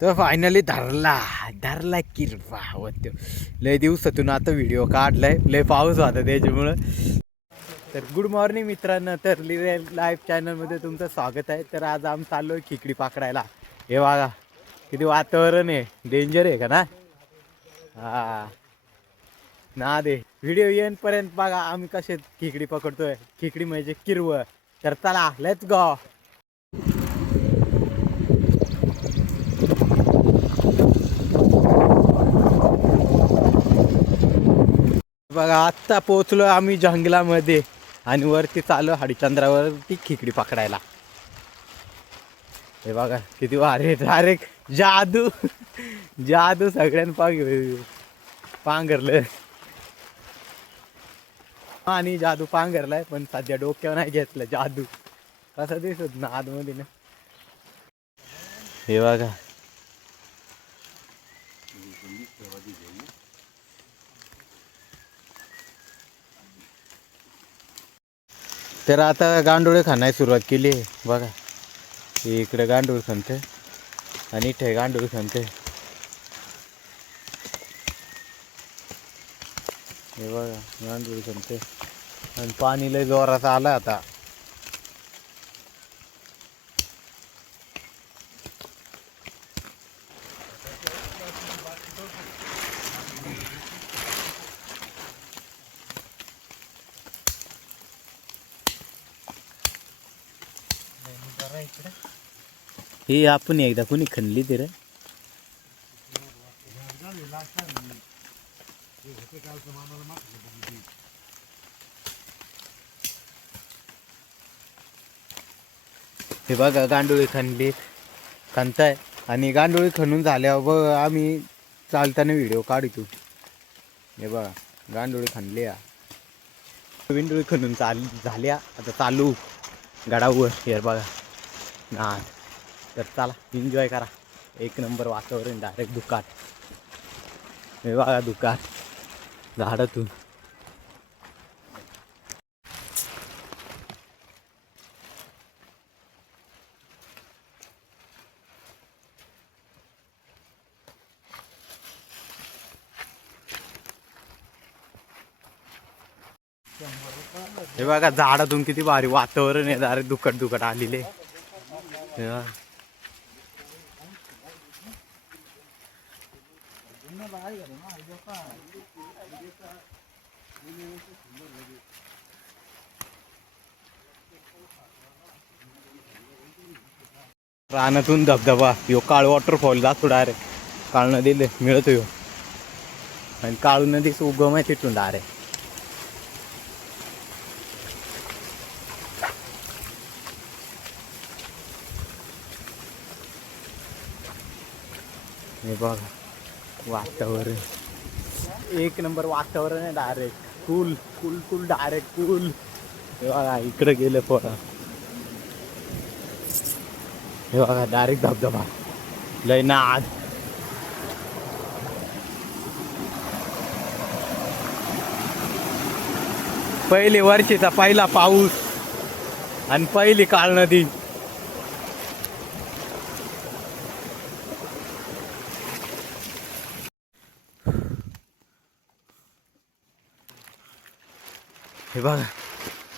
तर फायनली धरला धरला किरपा होतो. लय दिवसातून आता व्हिडिओ काढलाय, लय पाऊस होता त्याच्यामुळं. तर गुड मॉर्निंग मित्रांनो, तर लाईव्ह चॅनलमध्ये तुमचं स्वागत आहे. तर आज आम्ही चाललो खेकडी पकडायला. हे बघा किती वातावरण आहे, डेंजर आहे का ना. हा ना दे व्हिडिओ येईपर्यंत बघा आम्ही कसे खेकडी पकडतोय. खेकडी म्हणजे किरवळ. तर चला लेट्स गो. बघा आत्ता पोहोचलो आम्ही जंगलामध्ये आणि वरती चालू हरिश्चंद्रावरती खेकडी पकडायला. हे बघा किती वारे, डायरेक्ट जादू जादू सगळ्यांना पांघरलं आणि जादू पांघरलाय, पण सध्या डोक्यावर नाही घेतलं जादू. कसं दिसत ना आतमध्ये ना. हे बघा तर आता गांडोळे खाण्यास सुरुवात केली आहे. बघा इकडे गांडूळ खणते आणि इथे गांडूळ खणते. हे बघा गांडूळ खणते आणि पाणी लय जोरात आलं आता. ही आपण एकदा कोणी खणली ती रे. हे बघा गांडोळी खणताय आणि गांडोळी खणून झाल्यावर आम्ही चालताना व्हिडिओ काढतो. हे बघा गांडोळी खणली, गांडोळी खणून झाल्या आता चालू गडावर. हे बघा ना. तर चला एन्जॉय करा. एक नंबर वातावरण, डायरेक्ट दुकान. हे बघा दुकान झाडातून. हे बघा झाडातून किती भारी वातावरण आहे, डायरेक्ट दुकट दुकट आलेले. रानातून धबधबा यो काळ वॉटरफॉल जातो डायरेक्ट. काळ नदीला मिळतो यो आणि काळू नदीचं उगम आहे तिथून डायरेक्ट. हे बघा वातावरण एक नंबर वातावरण आहे, direct cool cool cool direct cool. हे बघा इकडे गेले पोरा. हे बघा डायरेक्ट धबधबा लय नाद. पहिले वर्षीचा पहिला पाऊस आणि पहिली काळ नदी. हे बघा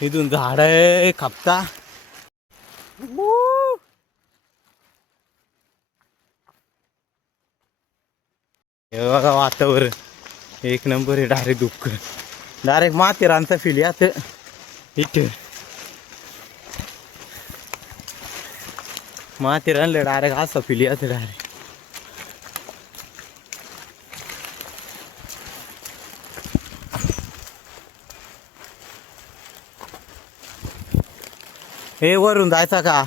इथून झाड आहे खापता. हे बघा वातावरण एक नंबर आहे, डायरेक्ट दुःख. डायरेक्ट माथेरानचा फील यात इथे. माथेरानला डायरेक्ट असा फील यात डायरेक्ट. हे वरून जायचा का.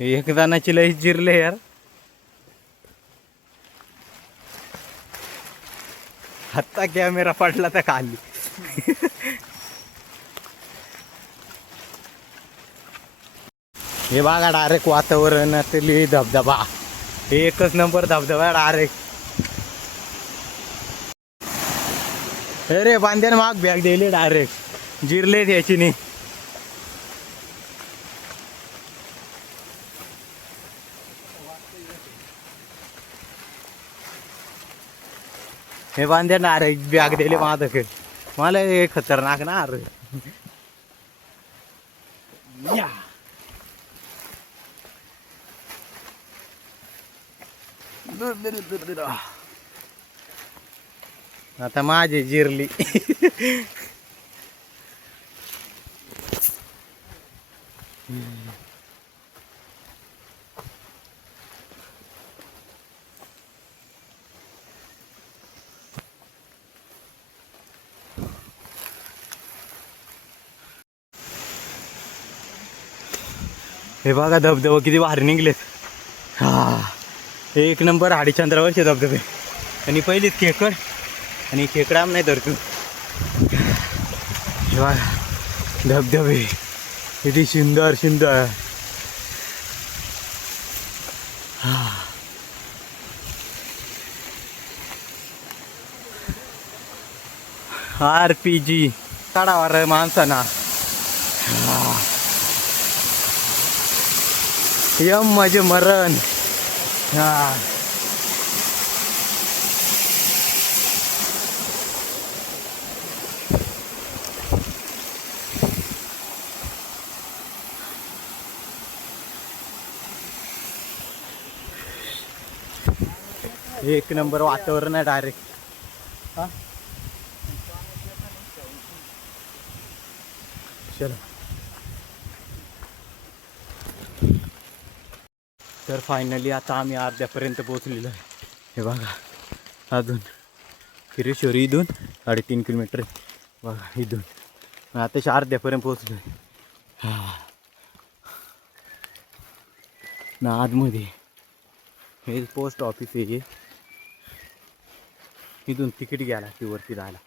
एक जणाची लई जिरले यार. आता कॅमेरा पडला तर खाली. हे बघा डायरेक्ट वातावरणातली धबधबा, एकच नंबर धबधबा डायरेक्ट. अरे बांध्यान माग बॅग दिली डायरेक्ट जिरले त्याची नाही. हे बांध्या डायरेक्ट बॅग दिले माझ्याकडे. मला हे खतरनाक ना अरे. या आता माझी जिरली. हे बघा धबधबा किती भारी निघलेत. हा एक नंबर हरिश्चंद्रावरचे धबधबे. आणि पहिलीच खेकड आणि खेकडाम नाही धरतो. हे बघा धबधबे किती सुंदर सुंदर. RPG काढावर माणसाना. यम माझे मरण. हा एक नंबर वातावरण आहे डायरेक्ट. हा चलो. तर फायनली आता आम्ही अर्ध्यापर्यंत पोहोचलेलो आहे. हे बघा अजून किरेश्वरी इथून 3.5 किलोमीटर बघा इथून आता अर्ध्यापर्यंत पोहोचलो आहे. हा ना आतमध्ये हे पोस्ट ऑफिस आहे. इथून तिकीट घ्यायला ती वरती जायला.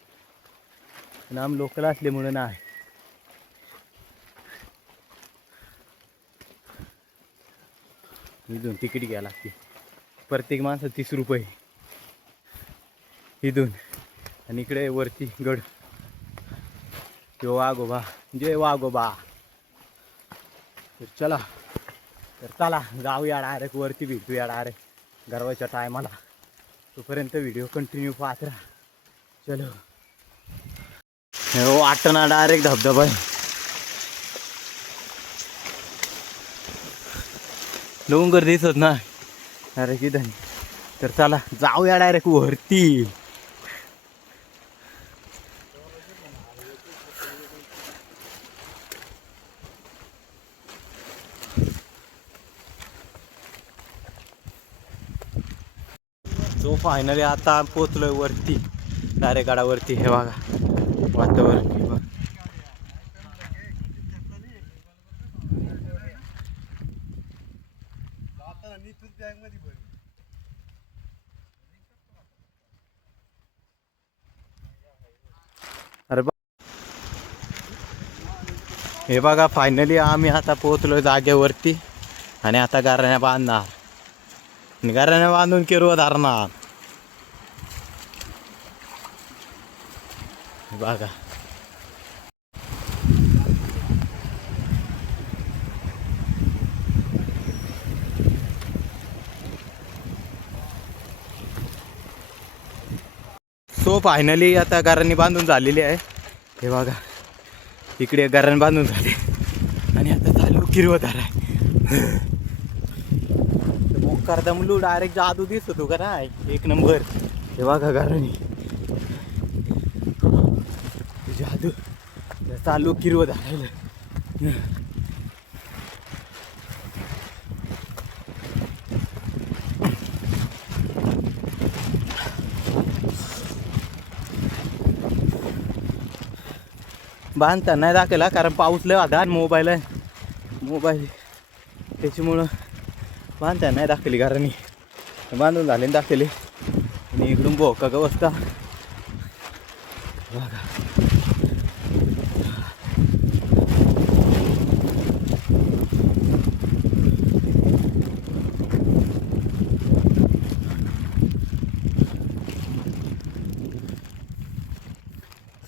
पण आम लोकल असल्यामुळे नाही. इथून तिकीट घ्यायला लागते. प्रत्येक माणसं 30 रुपये इथून. आणि इकडे वरती गड. जो वाघोबा जय वाघोबा. तर चला जाऊया डायरेक्ट वरती भेटूया डायरेक्ट गरवाच्या टायमाला. तोपर्यंत व्हिडिओ कंटिन्यू पाहत राहा. चलो. हो वाटना डायरेक्ट धबधबा आहे. डोंगर दिसत ना डायरेक्ट इथं. तर चला जाऊया डायरेक्ट वरती. तो फायनली आता पोचलोय वरती डायरेक्ट गडावरती. हे बघा वातावरण. हे बघा अरे हे बघा फायनली आम्ही आता पोहोचलो जागेवरती. आणि आता गाऱ्याने बांधणार. आणि गाऱ्याने बांधून किरवत धरणार. बघा सो फायनली आता गारांनी बांधून झालेली आहे. हे बघा इकडे गारांनी बांधून झाले. आणि आता चालू किरवत आहे. मोकार दमलू डायरेक्ट जादू दिसतो का नाही एक नंबर. हे बघा गारांनी जादू चालू किरवत आहे. बांधता नाही दाखवला कारण पाऊस लय होता. मोबाईल त्याच्यामुळं बांधता नाही दाखवली. कारण बांधून झाले दाखवले. आणि इकडून बोका गवस्ता बघा.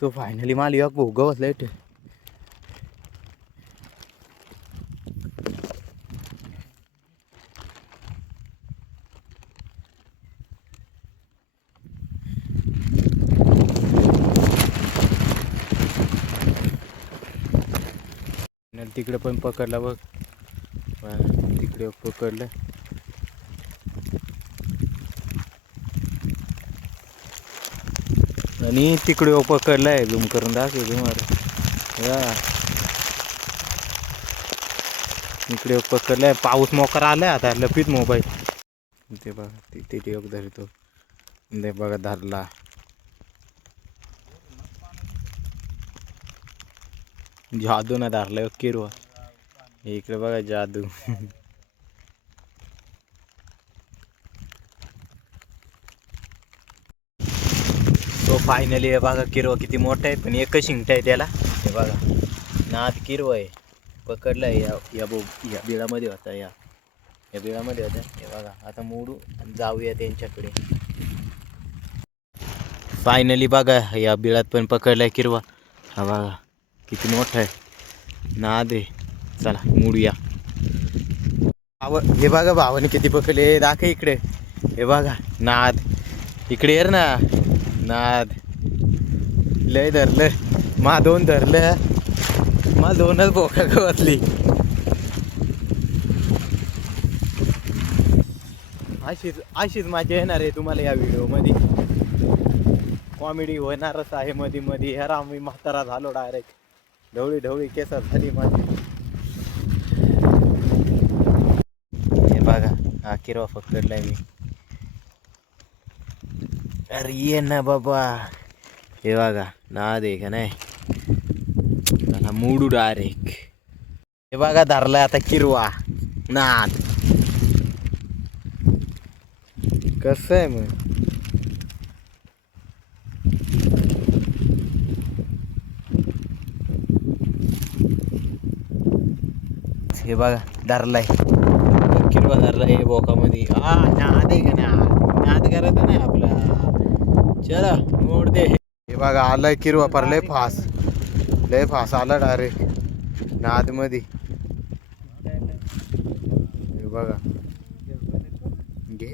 सो फायनली मला एक भाऊ गवत लाईट तिकडे पण पकडला बघ, तिकडे पकडलं. आणि तिकडे पकडलाय, झूम करून दाखव तुम्हाला. इकडे पकडलाय. पाऊस मोकरा आलाय आता, लपीत मोबाईल. ते बघा तिथे योग धरतो, ते बघा धरला. जादू ना धरला किरवा. इकडे बघा जादू. तो फायनली हे बघा किरवा किती मोठा आहे, पण एकच शिंगट आहे त्याला. हे बघा नाद किरवा आहे, पकडलाय. या बिळामध्ये होता, या बिळामध्ये होता. हे बघा आता मोडू जाऊया त्यांच्याकडे. फायनली बघा या बिळात पण पकडलाय किरवा. हा बघा किती मोठा आहे, नाद आहे. चला मोडूया. हे बघा भावाने किती पकडले, दाखव इकडे. हे बघा नाद, इकडे येर ना. नाद लय धरलं, मा दोन धरलं, मा दोनच बोका गवतली. अशीच मजा येणार आहे तुम्हाला या व्हिडिओमध्ये. कॉमेडी होणारच आहे मध्ये मध्ये. ह्या आम्ही म्हातारा झालो डायरेक्ट, ढवळी ढवळी केसर झाली माझी. हे बघा हा किरवा पकडलाय मी. अरे ये ना बाबा. हे बघा नाद आहे का नाही, त्याला मोडू डायरेक्ट. हे बघा धरलाय आता किरवा, नाद. कसं आहे मग. हे बघा धरलाय किरवा, धरलाय बोकामध्ये. नाद आहे का नाद करायचं नाही आपला. चला मोड दे. हे बघा आलाय किरवा, पर लय फास आला डायरेक्ट नाद मध्ये. हे बघा घे.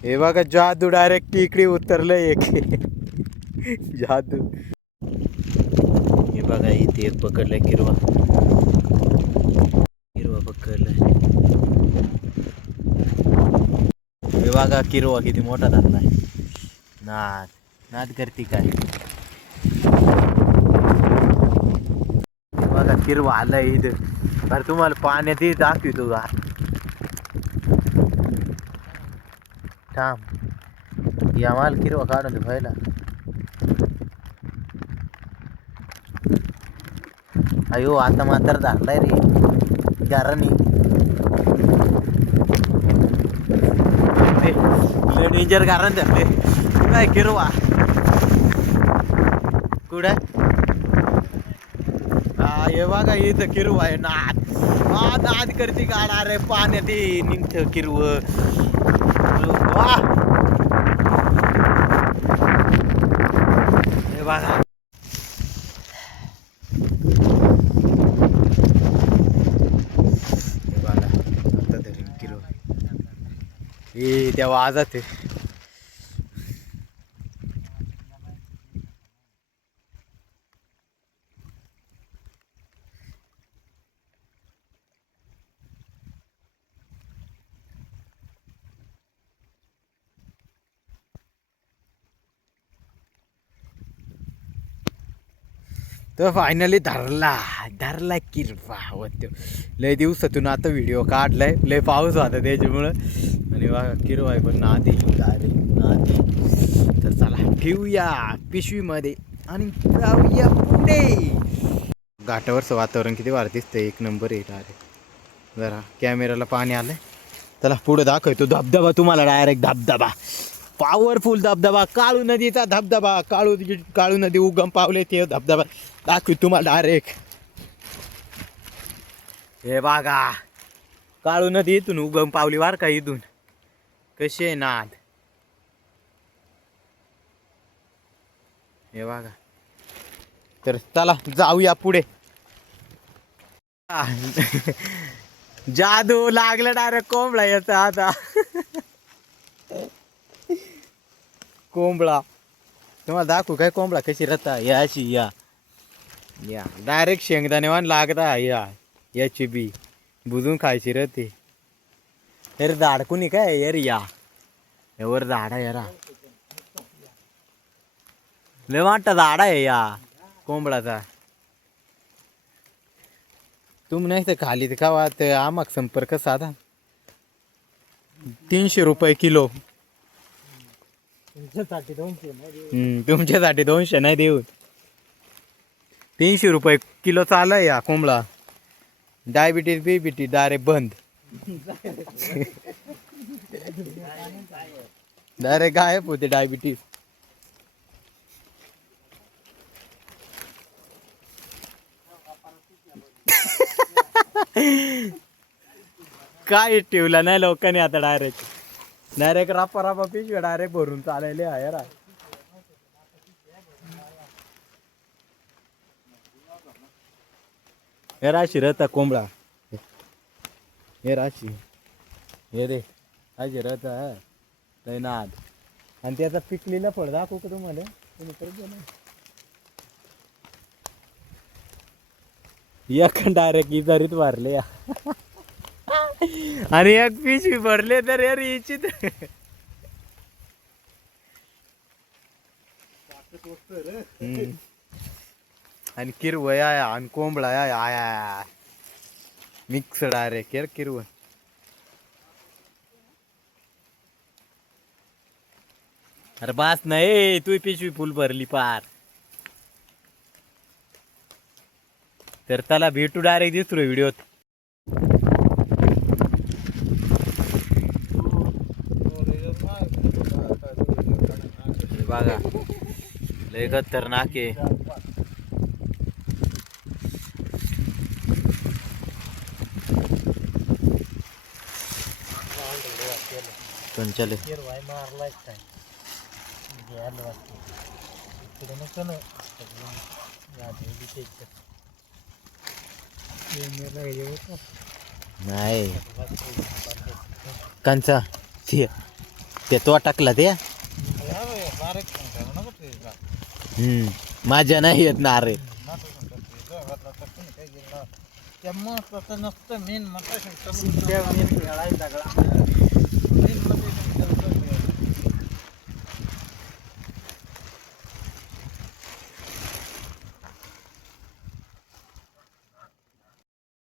हे बघा जादू डायरेक्ट इकडे उतरलंय एक. जादू. हे बघा इथे एक पकडलाय किरवा पकडलाय. हे बघा किरवा किती मोठा धरलाय. नाद करते काय. हे बघा किरवा आलाय इथं. तर तुम्हाला पाण्यात दाखवतो का. थांब, या माल किरवा काढून व्हायला. अयो आता मात्र धरलाय रे गारानी. डेंजर गारण धरले. काय किरवा कुठे. हे बघा इथं किरवा आहे. नाद करते गाडा रे पाण्यात निघत किरव. हे बघा आता धरीन किरवा. हे त्या वाजात आहे. तर फायनली धरला किरवा होतो. लय दिवसातून आता व्हिडिओ काढलाय, लय पाऊस होता त्याच्यामुळं. आणि बघा किरवा आहे पण नादी नादी. तर चला ठेवूया पिशवीमध्ये आणि जाऊया पुढे. घाटावरचं वातावरण किती वाढ दिसतंय, एक नंबर आहे डायरेक्ट. जरा कॅमेऱ्याला पाणी आलंय. चला पुढे दाखवतो धबधबा तुम्हाला, डायरेक्ट धबधबा, पॉवरफुल धबधबा, काळू नदीचा धबधबा. काळू नदी उगम पावले ते धबधबा दाखवी तुम्हाला डायरेक्ट. हे बघा काळू नदी इथून उगम पावली वार का. इथून कशी आहे नाद. हे बघा. तर चला जाऊया पुढे. जादू लागला डायरेक्ट कोंबडा याचा आता. कोंबडा तुम्हाला दाखवू काय कोंबडा कशी राहता याची या डायरेक्ट शेंगदाणेवान लागता याची बी बुजून खायची राहते. अरे झाड कुणी काय यार यावर झाड आहे यारा लय मोठा झाड आहे या कोंबडाचा. तुम्ही नाही तर खाली का वाट आमाक संपर्क साधा 300 रुपये किलो. तुमच्यासाठी 200 नाही देऊ. 300 रुपये किलो चालय या कोंबडा. डायबिटीज बीबीटी डायरेक्ट बंद. डायरेक्ट गायब होते डायबिटीज. काय ठेवला नाही लोकांनी आता डायरेक्ट रापा पिशव्या डायरेक्ट भरून चालायले आहे रा. हे राशी रहता कोंबडा. हे राशी हे रे राशी रहता तैनाद. आणि त्याचा पिकलेला फळ दाखवू का तुम्हाला. तुम्ही परत गेला एक डायरेक्ट इजारीत मारले आणि एक पिशवी भरले तर यार इच्छित. आणि किरव आया आणि कोंबडा आया मिक्स डायरेक्ट यार किरव. अरे बास नाही तू पिशवी फुल भरली पार. तर त्याला भेटू डायरेक्ट दिसतो व्हिडिओत. बघा लय खतरनाक आहे. चले नाही कंचा ते तो टाकला ते. माझ्या नाही येत ना रे.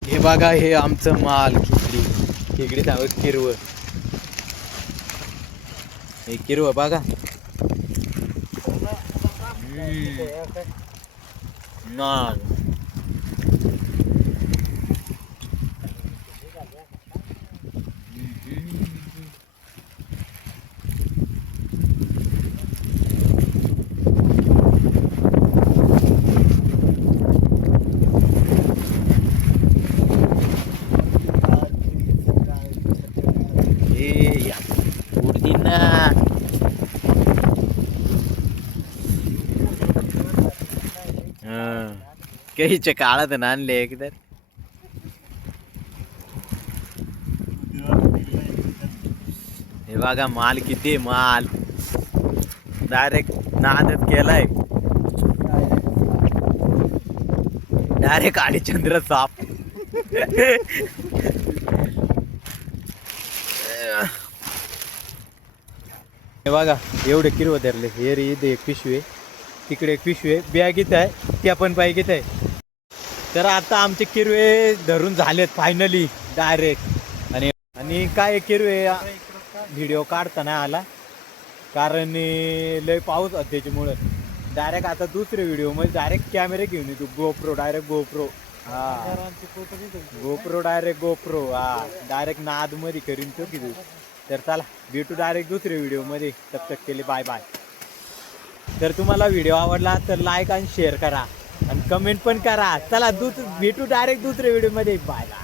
हे बघा हे आमचं माल खेकडी सांगत किरव. हे किरव बघा नाग. काहीच्या काळात आणले एकदा. हे बघा माल किती माल डायरेक्ट नादच केलाय. डायरेक्ट आडीचंद्र साप. हे बघा एवढे किरव धरले. हे रे इथे एक पिशवी तिकडे एक पिशवी बॅग इथं आहे ती आपण पाय घेत आहे. तर आता आमचे किरवे धरून झालेत फायनली डायरेक्ट. आणि काय किरवे व्हिडिओ काढता नाही आला कारण लय पाऊस होता त्याच्यामुळं. डायरेक्ट आता दुसरे व्हिडिओ मध्ये डायरेक्ट कॅमेरे घेऊन येतो. GoPro direct GoPro. हा गोप्रो डायरेक्ट गोप्रो. हा डायरेक्ट नाद मध्ये करीन तो किती. तर चला भेटू डायरेक्ट दुसरे व्हिडिओ मध्ये. तब तक केले बाय बाय. तर तुम्हाला व्हिडिओ आवडला तर लाईक आणि शेअर करा आणि कमेंट पण करा. चला भेटू डायरेक्ट दुसऱ्या व्हिडिओ मध्ये. Bye bye.